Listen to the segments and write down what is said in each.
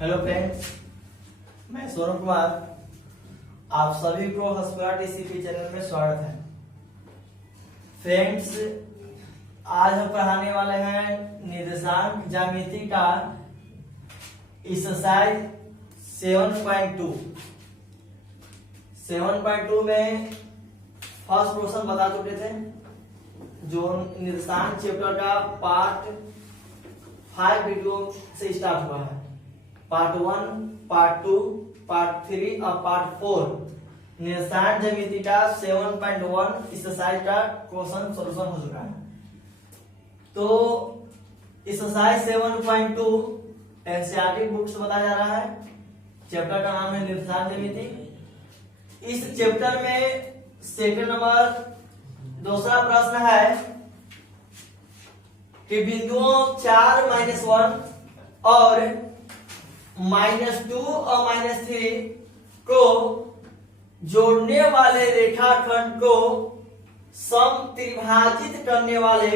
Hello friends, मैं सौरभ कुमार। आप सभी को हसपुरा टीसीपी चैनल में स्वागत है। फ्रेंड्स, आज हम पढ़ाने वाले हैं निर्देशांक ज्यामिति का एक्सरसाइज 7.2। 7.2 में फर्स्ट क्वेश्चन बता चुके थे, जो निर्देशांक चैप्टर का पार्ट 5 वीडियो से स्टार्ट हुआ है। पार्ट 1, पार्ट 2, पार्ट 3 और पार्ट 4 निर्देशांक ज्यामिति का 7.1 एक्सरसाइज का क्वेश्चन सॉल्यूशन हो चुका है। तो एक्सरसाइज 7.2 एनसीईआरटी बुक से बताया जा रहा है। चैप्टर का नाम है निर्देशांक ज्यामिति। इस चैप्टर में सेकंड नंबर दूसरा प्रश्न है कि बिंदुओं 4, -1 और -2 और -3 को जोड़ने वाले रेखाखंड को समत्रिभाजित करने वाले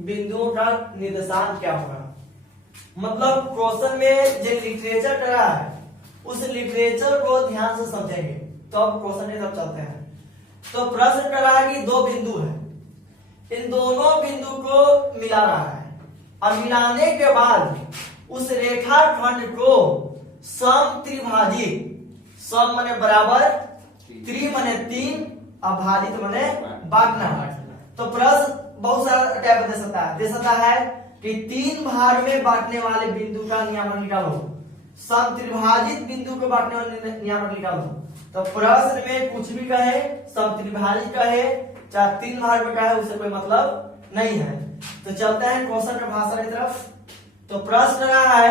बिंदुओं का निर्देशांक क्या होगा। मतलब क्वेश्चन में जो लिटरेचर करा है उस लिटरेचर को ध्यान से समझेंगे तो अब क्वेश्चन की तरफ चलते हैं। तो प्रश्न करा है कि दो बिंदु है, इन दोनों बिंदु को मिला रहा है और मिलाने के बाद उस रेखाखंड को समत्रिभाजित, सम माने बराबर, त्रि माने 3 और भाजित माने बांटना। तो प्रश्न बहुत सारा टाइप दे सकता है कि 3 भाग में बांटने वाले बिंदु का नियमक निकालो, समत्रिभाजित बिंदु को बांटने वाले नियमक निकालो। तो प्रश्न में कुछ भी कहे, समत्रिभाजित कहे चाहे 3 भाग में कहे, उससे कोई मतलब नहीं है। तो चलते हैं क्वेश्चन का भाषा की तरफ। तो प्रश्न रहा है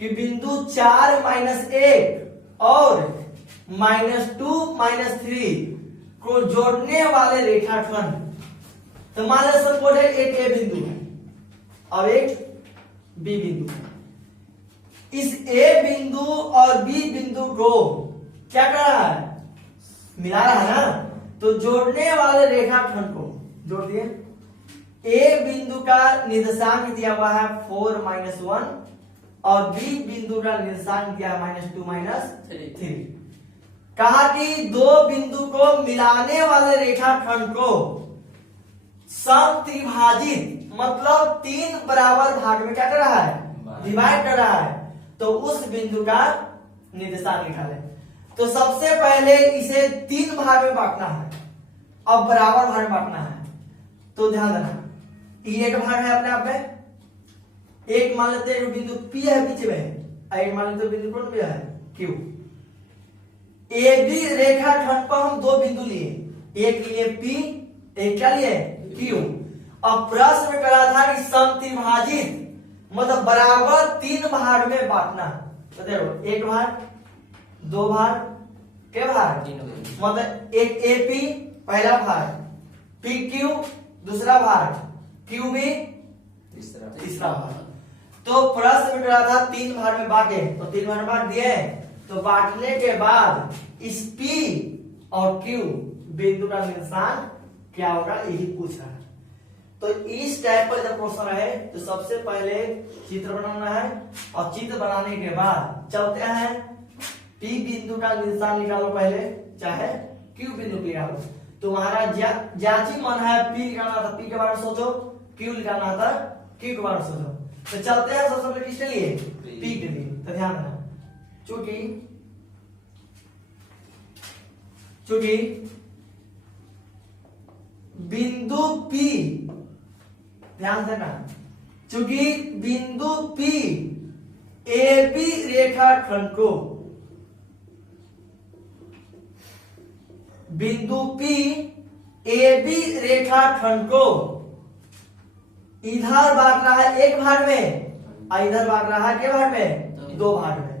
कि बिंदु 4, -1 और -2, -3 को जोड़ने वाले रेखाखंड। तो मान लो सपोज एक ए बिंदु है और एक बी बिंदु है। इस ए बिंदु और बी बिंदु को क्या कर रहा है, मिला रहा है ना। तो जोड़ने वाले रेखाखंड को जोड़ दिए। ए बिंदु का निर्देशांक दिया हुआ है 4, -1 और बी बिंदु का निर्देशांक दिया है -2, -3। कहा कि दो बिंदु को मिलाने वाले रेखाखंड को समत्रिभाजित, मतलब 3 बराबर भाग में क्या कर रहा है, डिवाइड कर रहा है। तो उस बिंदु का निर्देशांक निकाले। तो सबसे पहले इसे 3 भाग में बांटना है, अब बराबर भाग में बांटना है। तो ध्यान देना, ये एक भाग है अपने आप में। एक मान लेते हैं बिंदु P है बीच में, एक मान लेते हैं बिंदु कौन भी है, Q। ए बी रेखाखंड पर हम दो बिंदु लिए, एक लिए P, एक क्या लिए, Q। अब प्रश्न में करा था कि समत्रिभाजित मतलब बराबर 3 भाग में बांटना। तो देखो, एक भाग, 2 भाग, के भाग, मतलब एक AP पहला भाग, PQ दूसरा भाग, QB तीसरा भाग। तो प्रश्न में करा था 3 भाग में बांटे, तो 3 भाग में बांट दिए। तो बांटने के बाद इस P और Q बिंदु का निर्देशांक क्या होगा, यही पूछ रहा है। तो इस टाइप का जब क्वेश्चन रहे तो सबसे पहले चित्र बनाना है और चित्र बनाने के बाद चलते हैं P बिंदु का निर्देशांक निकालो पहले, चाहे Q बिंदु निकालो। तुम्हारा जांची मन है P निकालना था, P के बारे में सोचो, Q निकालना था, Q के बारे में सोचो। तो चलते हैं सबसे पहले किसके लिए, P के लिए। तो ध्यान रखना, चूंकि बिंदु P, ध्यान देना, चूंकि बिंदु P AB रेखाखंड को, बिंदु P AB रेखाखंड को इधर बांट रहा है एक भाग में और इधर बांट रहा है के भाग में, 2 भाग में।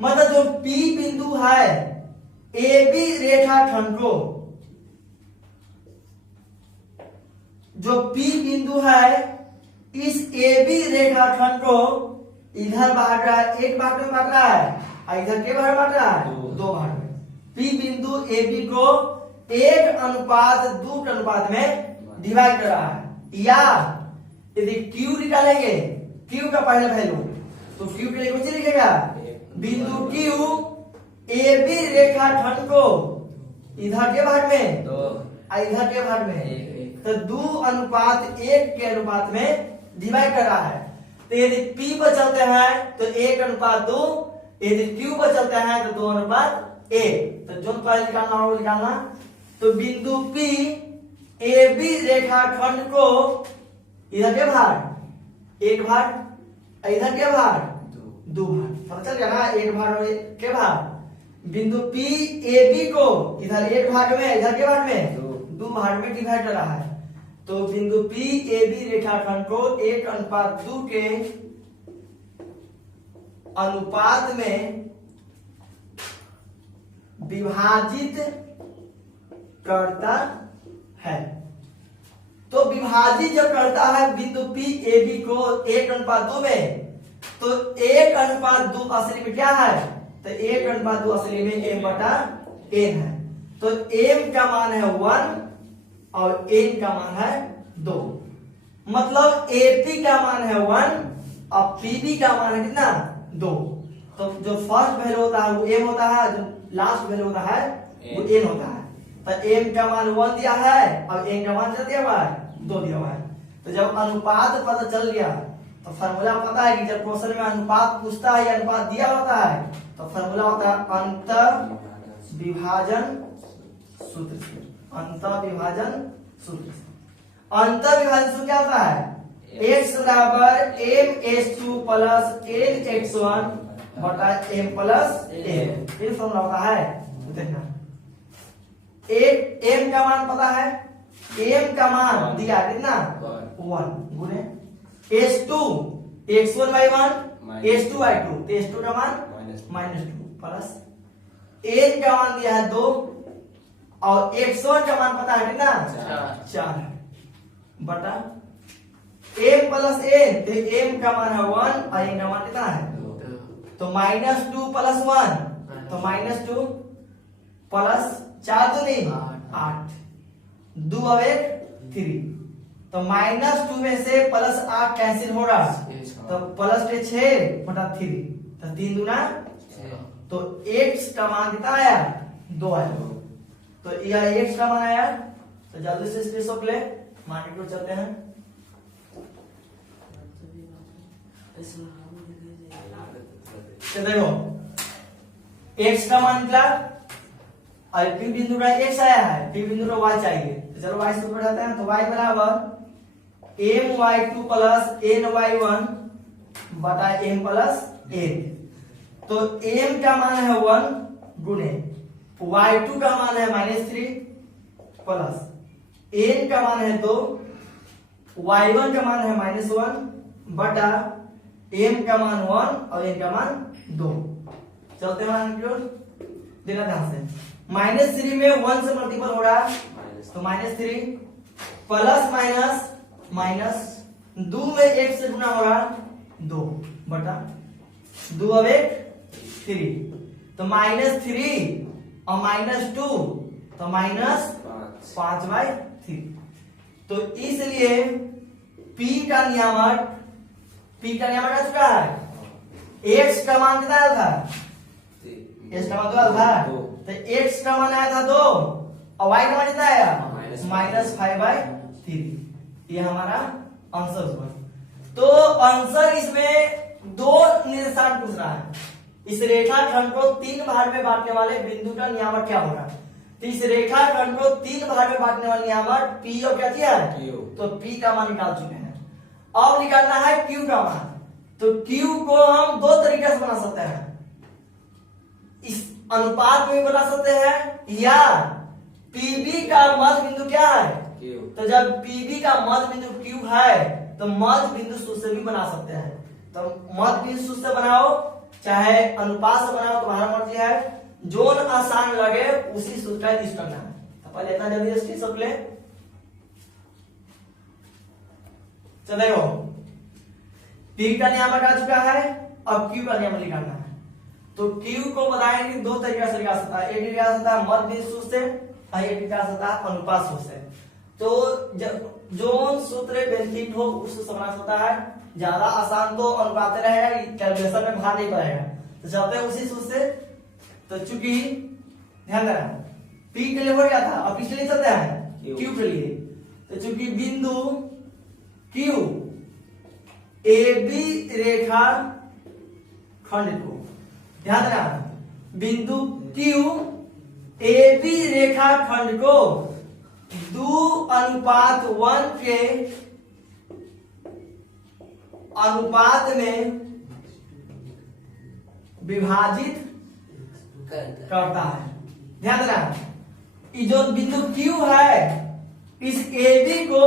मतलब जो P बिंदु है AB रेखाखंड को, जो P बिंदु है इस AB रेखाखंड को इधर बांट रहा है, एक भाग में बांट रहा है और इधर के भाग बांट रहा है, 2 भाग में। P बिंदु AB को 1:2 के अनुपात में डिवाइड कर रहा है। या यदि Q निकालेंगे, Q का पहला वैल्यू, तो Q के लिए कुछ लिखेगा बिंदु क्यू ए बी रेखाखंड को इधर के भाग में इधर के भाग में तो 2:1 के अनुपात में डिवाइड कर रहा है। तो यदि P पर चलते हैं तो 1:2, यदि Q पर चलते हैं तो 2:1। तो जो पहले निकालना हो निकालना। तो बिंदु P ए बी रेखाखंड को इधर के भाग 1 भाग, इधर के भाग 2 भाग, पता चल गया ना, 1 भाग और 1 के भाग। बिंदु P ए बी को इधर 1 भाग में, इधर के भाग में 2 भाग में डिवाइड कर रहा है। तो बिंदु P ए बी रेखाखंड को 1:2 के अनुपात में विभाजित करता है। तो विभाजित जब करता है बिंदु P ए बी को 1:2 में, तो 1:2 असली में क्या है? तो 1:2 असली में m/n है। तो m का मान है 1 और n का मान है 2। मतलब AP का मान है 1 और PB का मान है कितना? 2। तो जो फर्स्ट वैल्यू होता है वो m होता है, जो लास्ट वैल्यू होता है वो n होता है। तो m का मान 1 दिया है और n का मान दिया हुआ है 2 दिया हुआ है। तो जब अनुपात पता चल गया तो फॉर्मूला पता है कि जब क्वेश्चन में अनुपात पूछता है या अनुपात दिया होता है तो फॉर्मूला होता है अंतर विभाजन सूत्र से। अंतर विभाजन सूत्र से। अंतर विभाजन सूत्र क्या होता है? x बराबर m(h2) प्लस n(x1) बटा m प्लस n। ये फॉर्मूला होता है। देखना, एक m का मान पता है, m का मान दिया कितना? 1 गुणे h2 x1/1 h2/2, तो h2 का मान -2 प्लस n का मान दिया है 2 और x1 का मान पता है कितना? 4 बटा m प्लस n, तो m का मान है 1 और n का मान कितना है? तो -2 प्लस 1, तो -2 प्लस 4 तो नहीं 8, 2 और 1 3। तो -2 में से प्लस 8 कैंसिल हो रहा, तो प्लस 6 बटा 3, तो 3 दूना 6। तो x का मान कितना आया? 2 आया। तो यह x का मान आया। तो जल्दी से स्क्रीनशॉट ले, मार्केट को चलते हैं। तो देखो x का मान निकला और P बिंदु का x आया है, P बिंदु का y चाहिए। तो चलो y से ऊपर जाते हैं। तो y बराबर my2 प्लस ny1 बटा m प्लस n। तो m का मान है 1 गुणे y2 का मान है -3 प्लस n का मान है 2, y1 का मान है -1 बटा m का मान 1 और n का मान 2। चलते हैं देना ध्यान से। -3 में 1 से मल्टीपल हो रहा है, तो -3 प्लस माइनस 2 में 1 से गुना हो रहा 2 बटा 2 और 1 3। तो -3 और -2 तो -5/3। तो इसलिए P का नियामक आ चुका है। x का मान कितना आया था? x का मान तो था, तो x का मान आया था 2 और y का मान कितना आया? -5/3। ये हमारा आंसर हुआ। तो आंसर इसमें 2 निर्देशांक पूछ रहा है। इस रेखाखंड को 3 भाग में बांटने वाले बिंदु का नियामक क्या होगा? तो इस रेखाखंड को 3 भाग में बांटने वाले नियामक P और क्या किया है? तो P का मान निकाल चुके हैं। अब निकालना है Q का मान। तो Q को हम 2 तरीके से बना सकते हैं, इस अनुपात में बना सकते हैं या PB का मध्य बिंदु क्या है? तो जब PB का मध्य बिंदु Q है तो मध्य बिंदु सूत्र से भी बना सकते हैं। तो मध्य बिंदु सूत्र से बनाओ चाहे अनुपात से बनाओ, तुम्हारा मर्जी है। जो आसान लगे उसी सूत्र का यूज करना है। तो पहले इतना जल्दी स्क्रीनशॉट ले। चलो देखो, P का नियामक आ चुका है, अब Q का नियामक निकालना है। तो Q को बताएंगे 2 तरीके से निकाल सकता है। एक निकाल सकता है मध्य बिंदु सूत्र से और एक निकाल सकता है अनुपात सूत्र से। तो जब जो सूत्र बेनिफिट हो उससे समझ सकता है। ज्यादा आसान तो अनुपात रहेगा, कैलकुलेशन में भार नहीं पड़ेगा। तो तो चलते हैं उसी सूत्र से। तो चूंकि ध्यान देना P के लिए हो गया था, अब किसके लिए चलते हैं Q के लिए। तो चूंकि बिंदु Q AB रेखा खंड को, ध्यान देना बिंदु Q AB रेखा खंड को 2:1 के अनुपात में विभाजित करता है। ध्यान देना ये जो बिंदु Q है इस AB को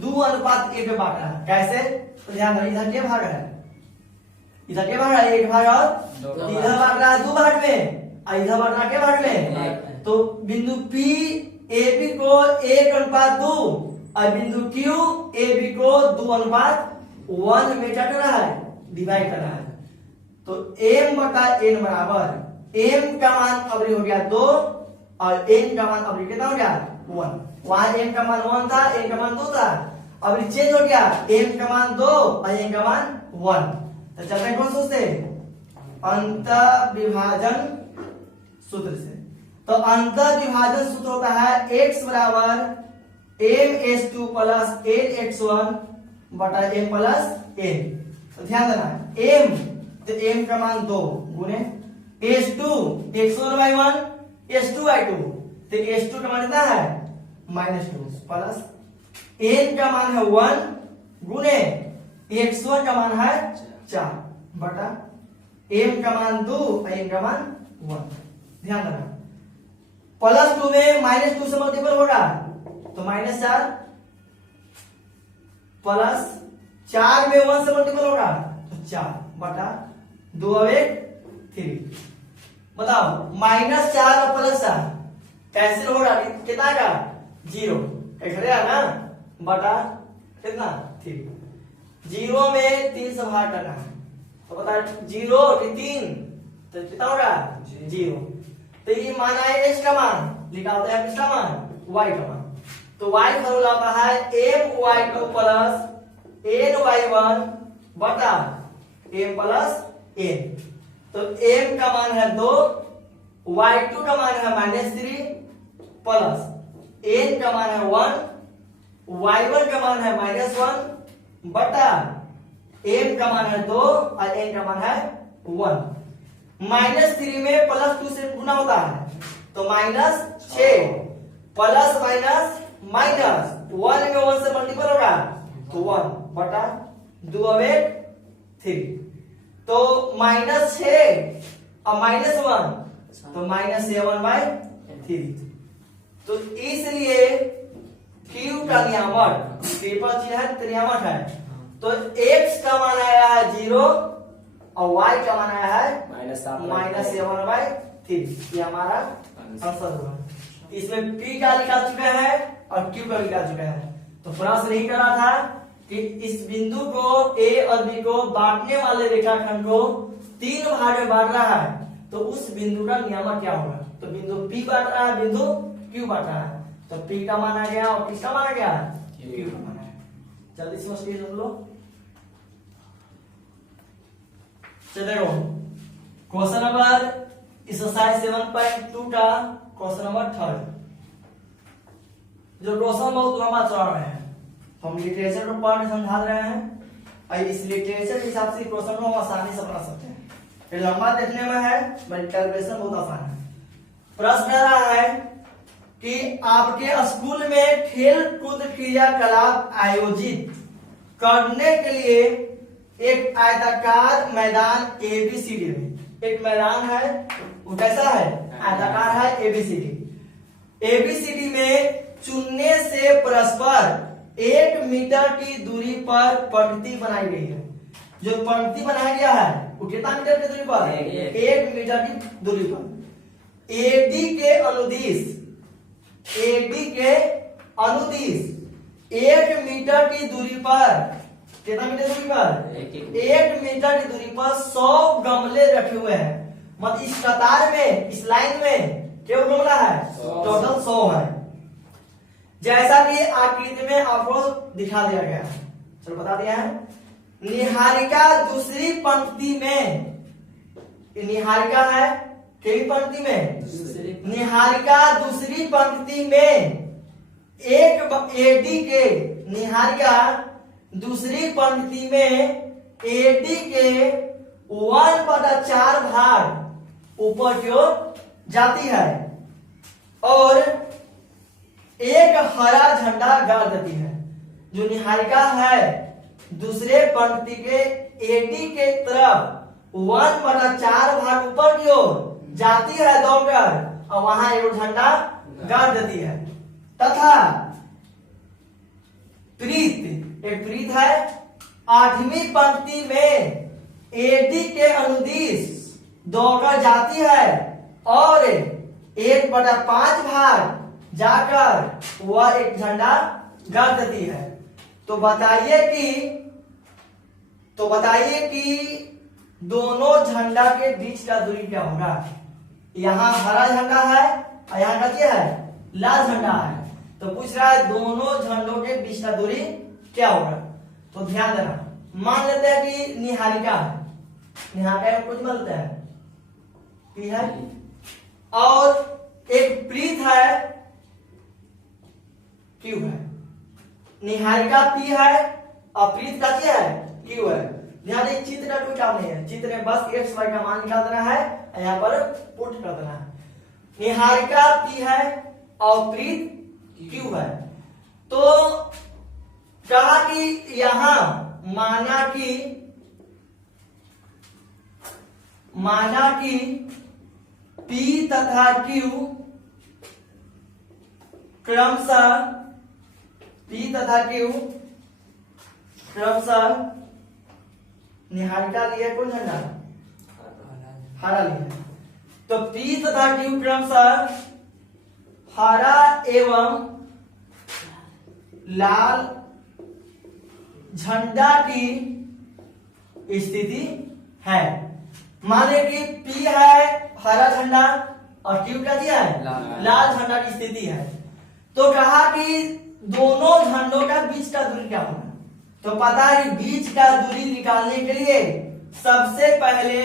2:1 पे बांटा है। कैसे? तो ध्यान देना इधर क्या भाग है, इधर क्या भाग है, एक भाग और इधर बांट रहा है 2 भाग में और इधर बांट रहा है क्या भाग में। तो बिंदु P AB को 1:2 और बिंदु Q AB को 2:1 में क्या कर रहा है, डिवाइड कर रहा है। तो m/n बराबर m का मान अभी हो गया 2 और n का मान अभी कितना हो गया 1। वहां m का मान 1 था, n का मान 2 था, अभी चेंज हो गया m का मान 2 और n का मान 1। तो चलते हैं कौन सूत्र से, अंतःविभाजन सूत्र से। तो अंतःविभाजन सूत्र होता है x बराबर m(s2) प्लस n(x1) बटा m प्लस n। तो ध्यान देना m, तो m का मान 2 गुने s2 x1/1 s2/2, तो s2 का मान कितना है -2 प्लस n का मान है 1 गुने x1 का मान है 4 बटा m का मान 2 और n का मान 1। ध्यान देना +2 में -2 से मल्टीपल होगा तो -4 प्लस 4 में 1 से मल्टीपल होगा तो 4 बटा 2 और 1 3। बताओ -4 और +4 कैंसिल होगा, कितना का 0 है ना बटा कितना 3। 0 में 3 से भाग करना है तो बता 0 और 3 तो कितना होगा 0। तो ये माना है x का मान, निकालते हैं किसका मान y का मान। तो y फॉर्मूला होता है my2 प्लस ny1 बटा m प्लस n। तो m का मान है 2, y2 का मान है -3 प्लस n का मान है 1, y1 का मान है -1 बटा m का मान है 2 और n का मान है 1। -3 में +2 से गुना होता है तो -6 प्लस माइनस माइनस 1 में 1 से मल्टीपल होगा तो 1 बटा 2 और 1 3। तो -6 और -1 तो -7/3। तो इसलिए Q का नियामक ट्रिपल चीज है त्रियामक है। तो x का मान आया है 0 और y का मान आया है -7/3। ये हमारा आंसर होगा। इसमें P का लिखा चुका है और Q का लिखा चुका है। तो प्रश्न यही करा था कि इस बिंदु को A और B को बांटने वाले रेखाखंड को 3 भाग में बांट रहा है तो उस बिंदु का नियामक क्या होगा। तो बिंदु P बांट रहा है, बिंदु Q बांट रहा है, तो P का मान आ गया और किसका मान आ गया Q का मान आ गया। जल्दी समझिए सब लोग। देखो क्वेश्चन नंबर एक्सरसाइज 7.2 का क्वेश्चन नंबर 3। जो क्वेश्चन बहुत लंबा चौड़ा है हम लिटरेचर को पढ़ समझा रहे हैं और इस लिटरेचर के हिसाब से क्वेश्चन को हम आसानी से बना सकते हैं। ये लंबा देखने में है बट कैलकुलेशन बहुत आसान है। प्रश्न कह रहा है कि आपके स्कूल में खेल कूद क्रियाकलाप आयोजित करने के लिए एक आयताकार मैदान ABCD में एक मैदान है, वो कैसा है आयताकार है ABCD में चुनने से परस्पर 1 मीटर की दूरी पर पंक्ति बनाई गई है। जो पंक्ति बनाया गया है वो कितना मीटर की दूरी पर 1 मीटर की दूरी पर AD के अनुदिश 1 मीटर की दूरी पर कितना मीटर दूरी पर 1 मीटर की दूरी पर 100 गमले रखे हुए हैं। मतलब इस कतार में इस लाइन में केवल गमला है टोटल 100 है। जैसा कि आकृति में आपको दिखा दिया गया है, चलो बता दिया है। निहारिका दूसरी पंक्ति में निहारिका है केवी पंक्ति में, निहारिका दूसरी पंक्ति में एक एडी के, निहारिका दूसरी पंक्ति में एडी के 1/4 भाग ऊपर की ओर जाती है और एक हरा झंडा गाड़ देती है। जो निहारिका है दूसरे पंक्ति के एडी के तरफ 1/4 भाग ऊपर की ओर जाती है दौड़कर और वहां एक झंडा गाड़ देती है। तथा प्रीत, एक प्रीत है 8वीं पंक्ति में एडी के अनुदिश दौड़कर जाती है और 1/5 भाग जाकर वह एक झंडा गाड़ देती है। तो बताइए कि दोनों झंडा के बीच का दूरी क्या होगा। यहाँ हरा झंडा है और यहाँ का क्या है, लाल झंडा है। तो पूछ रहा है दोनों झंडों के बीच का दूरी क्या होगा। तो ध्यान देना, मान लेते हैं कि निहारिका है, निहारिका कुछ मिलता है पी है और एक प्रीत है क्यू है। निहारिका पी है और प्रीत का क्या है, क्यू है। ध्यान दें, चित्र का कोई काम नहीं है, चित्र में बस एक्स वाई का मान निकाल देना है, यहाँ पर पुट कर देना है। निहारिका पी है और प्रीत क्यू है। तो कहा कि यहां माना कि पी तथा क्यू क्रमशः निहारिका लिया कौन झंडा, हरा लिया। तो पी तथा क्यू क्रमशः हरा एवं लाल झंडा की स्थिति है। माने कि पी है हरा झंडा और क्यू क्या दिया है, लाल झंडा की स्थिति है। तो कहा कि दोनों झंडों का बीच का दूरी क्या होगा। तो पता है बीच का दूरी निकालने के लिए सबसे पहले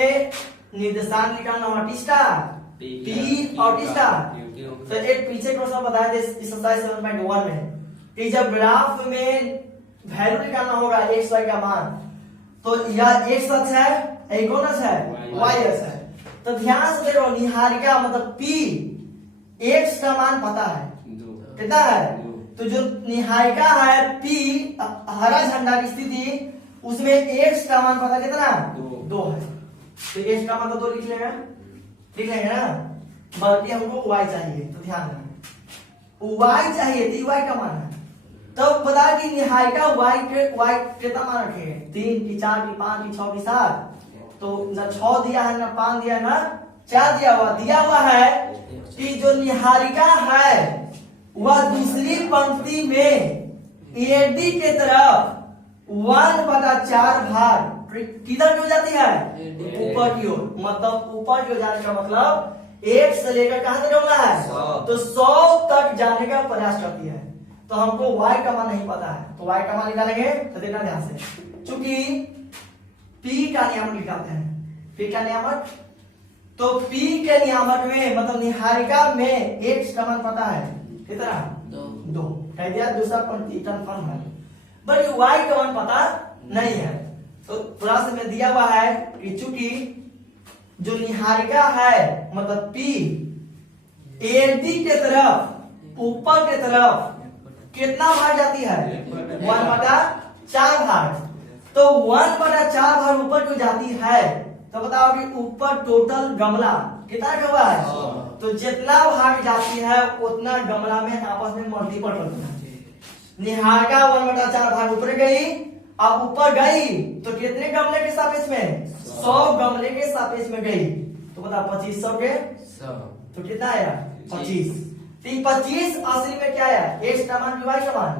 निर्देशांक निकालना होगा किसका, पी और किसका। तो एक पीछे क्वेश्चन बताया था एक्सरसाइज 7.1 में कि जब ग्राफ में वैल्यू निकालना होगा एक्स वाई का मान, तो यह एक्स अक्ष है, एक कौन अक्ष है, वाई अक्ष है। तो ध्यान से देखो, निहारिका मतलब पी एक्स का मान पता है कितना है। तो जो निहारिका है पी हरा झंडा की स्थिति, उसमें एक्स का मान पता कितना, 2 है। तो एक्स का मान तो 2 लिख लेंगे ना, बल्कि हमको y चाहिए। तो ध्यान देना y चाहिए, तो y का मान है। तो बता कि निहारिका y कितना मान रखेंगे, 3 की 4 की 5 की 6 की 7। तो न 6 दिया है, न 5 दिया है, न 4 दिया हुआ है कि जो निहारिका है वह दूसरी पंक्ति में एडी के तरफ 1/4 भाग किधर की हो जाती है, ऊपर की ओर। मतलब ऊपर की ओर जाने का मतलब 1 से लेकर कहां तक जाना है, तो 100 तक जाने का प्रयास करती है। तो हमको y का मान नहीं पता है, तो y का मान निकालेंगे। तो देखना ध्यान से, चूंकि p का नियामक निकालते हैं, p का नियामक। तो p के नियामक में मतलब निहारिका में x का मान पता है कितना, 2 कह दिया। दूसरा पंक्ति कन्फर्म है, बट y का मान पता नहीं है। तो प्रश्न में दिया हुआ है कि चूंकि जो निहारिका है मतलब P एडी के तरफ ऊपर के तरफ कितना भाग जाती है, 1/4 भाग। तो 1/4 भाग ऊपर क्यों जाती है, तो बताओ कि ऊपर टोटल गमला कितना हुआ है। तो जितना भाग जाती है उतना गमला में आपस में मल्टीपल करना है। निहारिका 1/4 भाग ऊपर गई, अब ऊपर गई तो कितने गमले के सापेक्ष में, 100 गमले के सापेक्ष में गई। तो बता 2500 के 100 तो कितना आया, 25। तो 25 असली में क्या आया, एक्स का मान वाई का मान,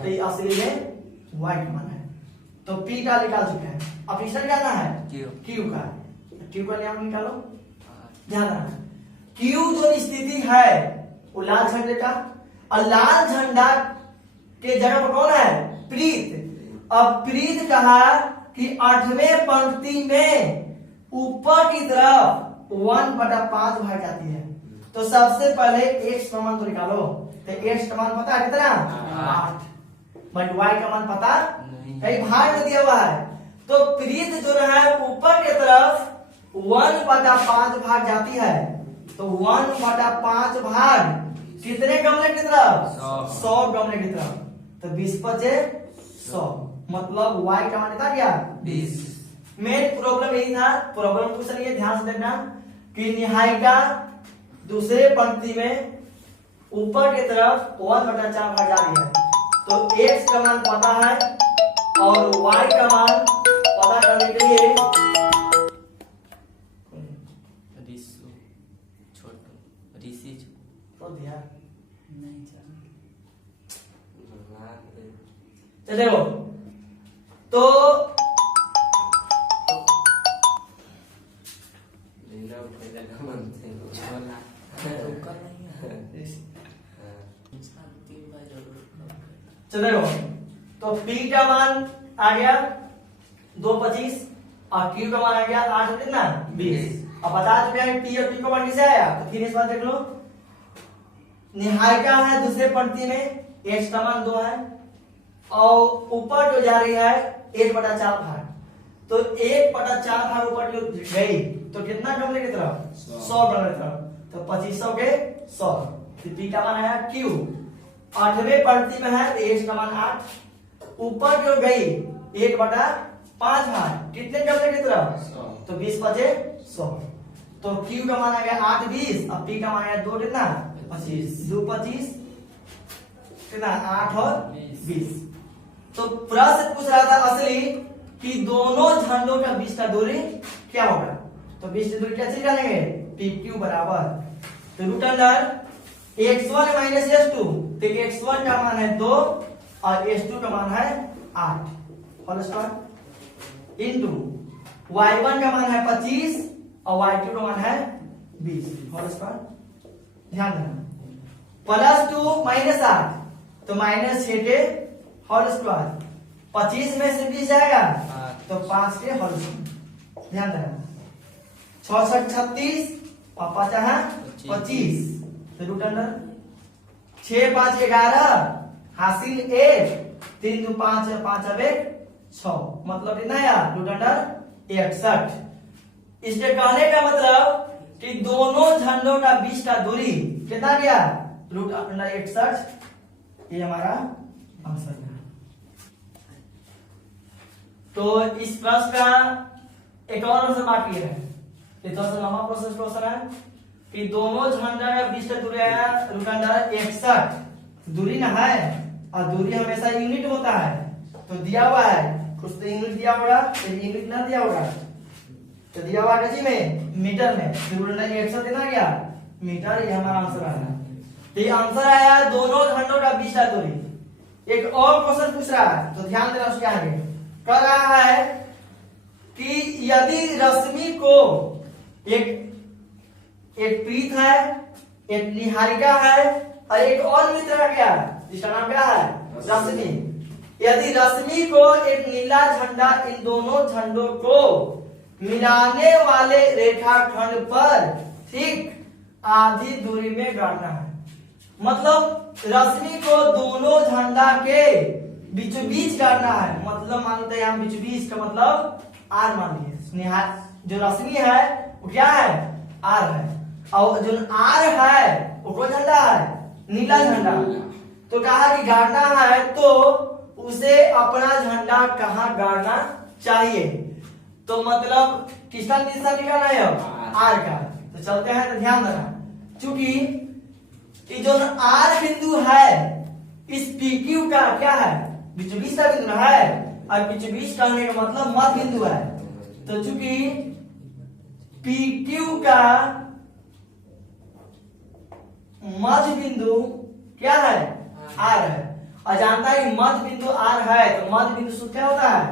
तो असली में वाई का मान है। तो पी का निकाल चुके हैं, अब इसका निकालना है क्यू का। क्यू का नियम निकालो, ध्यान रखना। क्यू जो स्थिति है वो लाल झंडे का, और लाल झंडा के जगह पर कौन है, प्रीत। अब प्रीत कहा कि 8वें पंक्ति में ऊपर की तरफ 1/5 भाग जाती है। तो सबसे पहले x का मान तो निकालो। तो x का मान पता है कितना? 8। बट y का मान पता कहीं भाग में दिया हुआ है। तो प्रीत जो है ऊपर की तरफ 1/5 भाग जाती है। तो 1/5 भाग कितने गमले की तरफ? 100 गमले की तरफ। तो 20 बचे 100, मतलब y का मान कितना गया? 20। मेन प्रॉब्लम यही था। प्रॉब्लम क्वेश्चन ये ध्यान से देखना कि निहायिका दूसरे पंक्ति में ऊपर की तरफ 1/4 भाग जा रही है। तो x का मान पता है और y का मान पता करने के लिए तो दिया तो देखो तो देखो तो P का मान आ गया 225 और Q का मान आ गया 8 कितना 20। अब बता चुके हैं P और Q का मान किसे आया। तो फिर इस बात देख लो, निहायिका है दूसरे पंक्ति में, x का मान 2 है और ऊपर जो जा रही है 1/4 भाग। तो 1/4 भाग ऊपर जो गई तो कितना गमले की तरफ? 100 गमले की तरफ। तो 2500 के 100। तो P का मान आया Q 8वें पंक्ति में है तो x का मान 8। ऊपर जो गई 1/5 भाग कितने गमले की तरफ? 100। तो 20 बचे 100। तो Q का मान आ गया 8 20 और P का मान आया 2 कितना 25। 2 25 कितना 8 और 20। तो प्रश्न पूछ रहा था असली कि दोनों झंडों का बीच का दूरी क्या होगा। तो बीच की दूरी कैसे निकालेंगे? PQ बराबर तो root under x1 minus s2। तो x1 का मान है 2 और s2 का मान है 8 होल स्क्वायर इनटू y1 का मान है 25 और y2 का मान है 20 होल स्क्वायर। ध्यान देना +2 माइनस 8 तो -6 के होल स्क्वायर। 25 में से 20 जाएगा तो 5 के होल स्क्वायर। ध्यान देना 6 6 36 और 5 है 25। तो रूट अंडर 6 5 11 हासिल 1 3 2 5 5 अब 1 6 मतलब कितना यार रूट अंडर 61। इसके कहने का मतलब कि दोनों झंडों का बीच का दूरी कितना गया? Root under 61। ये हमारा आंसर है। तो इस प्रश्न का एक और आंसर बाकी है। ये थोड़ा सा लंबा प्रोसेस क्वेश्चन है कि दोनों झंडा का बीच का दूरी है रूट अंडर 61। दूरी ना है और दूरी हमेशा यूनिट होता है। तो दिया हुआ है कुछ तो यूनिट दिया होगा, तो यूनिट ना दिया होगा तो दिया हुआ है जी में मीटर में। रूट अंडर 61 कितना गया मीटर। ये हमारा आंसर आया। तो ये आंसर आया दोनों झंडों का बीच का दूरी। एक और क्वेश्चन पूछ रहा है तो ध्यान देना उसके आगे। कह रहा है कि यदि रश्मि को एक प्रीत है, एक निहारिका है और एक और मित्र है क्या, जिसका नाम क्या है रश्मि। यदि रश्मि को एक नीला झंडा इन दोनों झंडों को मिलाने वाले रेखाखंड पर ठीक आधी दूरी में गाड़ना है। मतलब रश्मि को दोनों झंडा के बीचों बीच गाड़ना है। मतलब मानते हैं हम बीचों बीच का मतलब आर मान लिए। जो रश्मि है वो क्या है आर है और जो आर है वो कौन झंडा है नीला झंडा। तो कहा कि गाड़ना है तो उसे अपना झंडा कहाँ गाड़ना चाहिए। तो मतलब किसका दिशा निकालना है आर का। तो चलते हैं तो ध्यान देना चूंकि जो आर बिंदु है इस PQ का क्या है बीचों बीच का बिंदु है और बीचों बीच का होने का मतलब मध्य बिंदु है। तो चूंकि PQ का मध्य बिंदु क्या है आर है और जानता है कि मध्य बिंदु आर है तो मध्य बिंदु सूत्र क्या होता है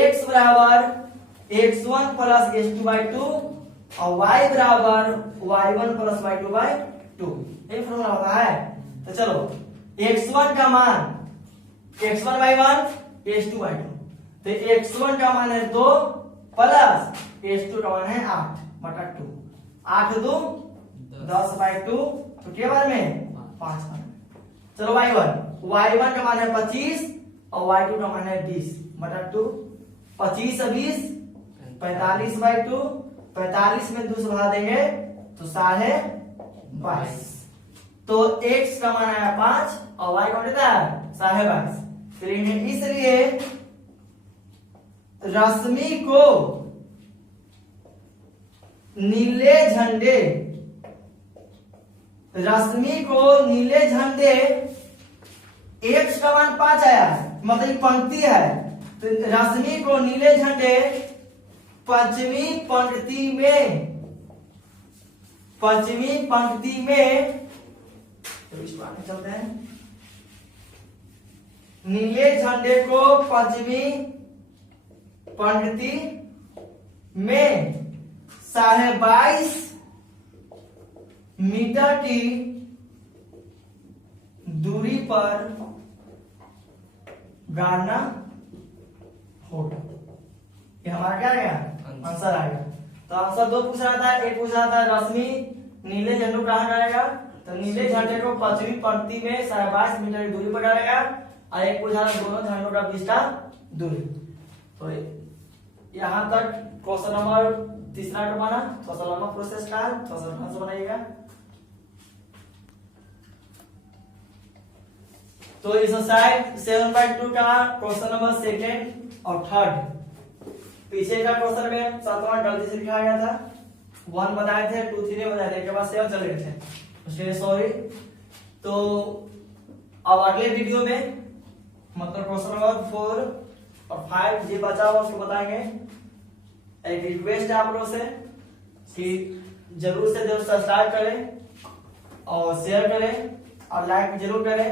x बराबर x1 प्लस x2/2 और y बराबर y1 प्लस y2/2 ये फॉर्मूला होता है। तो चलो x1 का मान x1/1 x2/2। तो x1 का मान है 2 प्लस h2 का मान है 8/2, 8×2 10/2, तो के बार में 5 बार। चलो y1 का मान है 25 और y2 का मान है 20/2, 25 से 20 45/2, 45 में 2 से बढ़ा देंगे तो 22.5। तो x का मान आया 5 और y का मान कितना है 22.5। इसलिए रश्मि को नीले झंडे x का मान 5 आया, मतलब पंक्ति है, तो रश्मि को नीले झंडे पंचमी पंक्ति में तो इस बात में चलते हैं। नीले झंडे को पंचमी पंक्ति में 22.5 मीटर की दूरी पर गाड़ना होगा। ये हमारा क्या आ गया आंसर आ गया। तो आंसर 2 पूछ रहा था, एक पूछ रहा था रश्मि नीले झंडे को कहां गाड़ेगा, तो नीले झंडे को पंचमी पंक्ति में 22.5 मीटर की दूरी पर गाड़ेगा, और एक पूछा था दोनों झंडों का बीच का दूरी। तो यहां तक क्वेश्चन नंबर 3 का बना। थोड़ा सा लंबा प्रोसेस का, थोड़ा सा ध्यान से बनाइएगा। तो एक्सरसाइज 7/2 का क्वेश्चन नंबर 2 और 3 पीछे का क्वेश्चन में 7वां गलती से लिखा गया था, 1 बताए थे, 2 3 बताए थे, के बाद 7 चले गए थे, सॉरी। तो अब अगले वीडियो में मतलब क्वेश्चन नंबर 4 और 5 ये बचा हुआ उसको बताएंगे। एक रिक्वेस्ट है आप लोगों से कि जरूर से जरूर सब्सक्राइब करें और शेयर करें और लाइक जरूर करें।